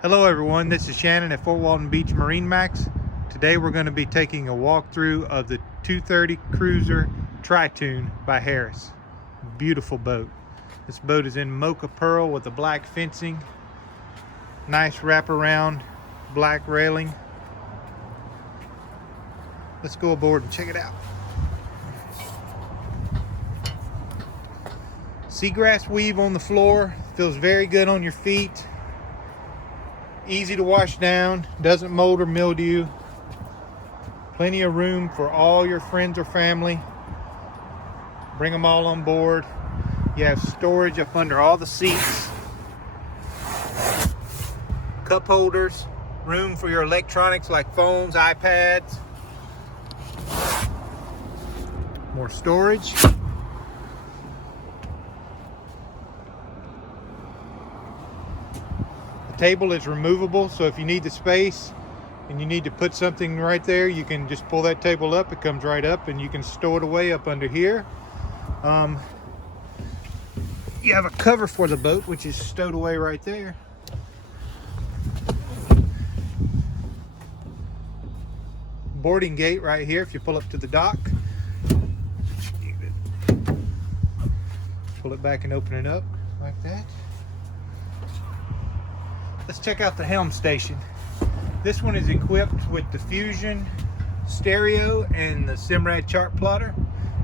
Hello everyone, this is Shannon at Fort Walton Beach MarineMax. Today we're going to be taking a walkthrough of the 230 Cruiser Tri-Toon by Harris. Beautiful boat. This boat is in mocha pearl with a black fencing, nice wraparound black railing. Let's go aboard and check it out. Seagrass weave on the floor, feels very good on your feet. Easy to wash down, doesn't mold or mildew. Plenty of room for all your friends or family. Bring them all on board. You have storage up under all the seats. Cup holders, room for your electronics like phones, iPads. More storage. Table is removable, so if you need the space and you need to put something right there, you can just pull that table up. It comes right up and you can store it away up under here. You have a cover for the boat, which is stowed away right there. Boarding gate right here if you pull up to the dock. Pull it back and open it up like that. Let's check out the helm station. This one is equipped with the Fusion stereo and the Simrad chart plotter.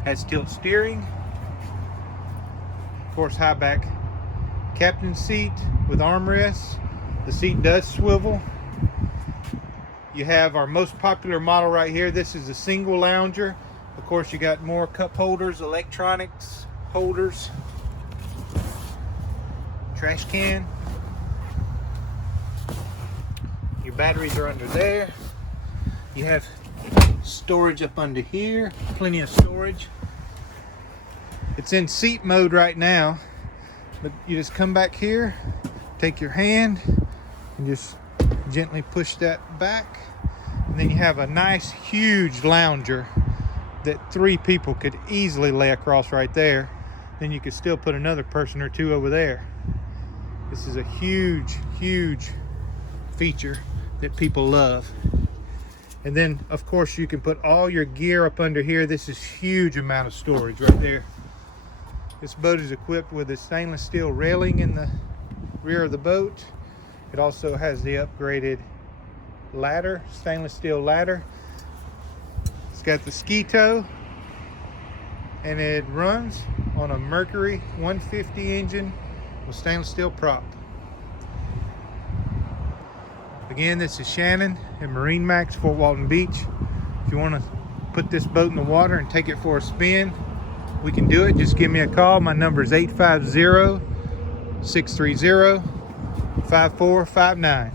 Has tilt steering. Of course, high back captain's seat with armrests. The seat does swivel. You have our most popular model right here. This is a single lounger. Of course, you got more cup holders, electronics holders, trash can. Your batteries are under there. You have storage up under here, plenty of storage. It's in seat mode right now, but you just come back here, take your hand and just gently push that back, and then you have a nice huge lounger that 3 people could easily lay across right there. Then you could still put another person or 2 over there. This is a huge feature that people love. And then of course you can put all your gear up under here. This is huge amount of storage right there. This boat is equipped with a stainless steel railing in the rear of the boat. It also has the upgraded ladder, stainless steel ladder. It's got the ski tow and it runs on a Mercury 150 engine with stainless steel prop. Again, this is Shannon at MarineMax, Fort Walton Beach. If you want to put this boat in the water and take it for a spin, we can do it. Just give me a call. My number is 850-630-5459.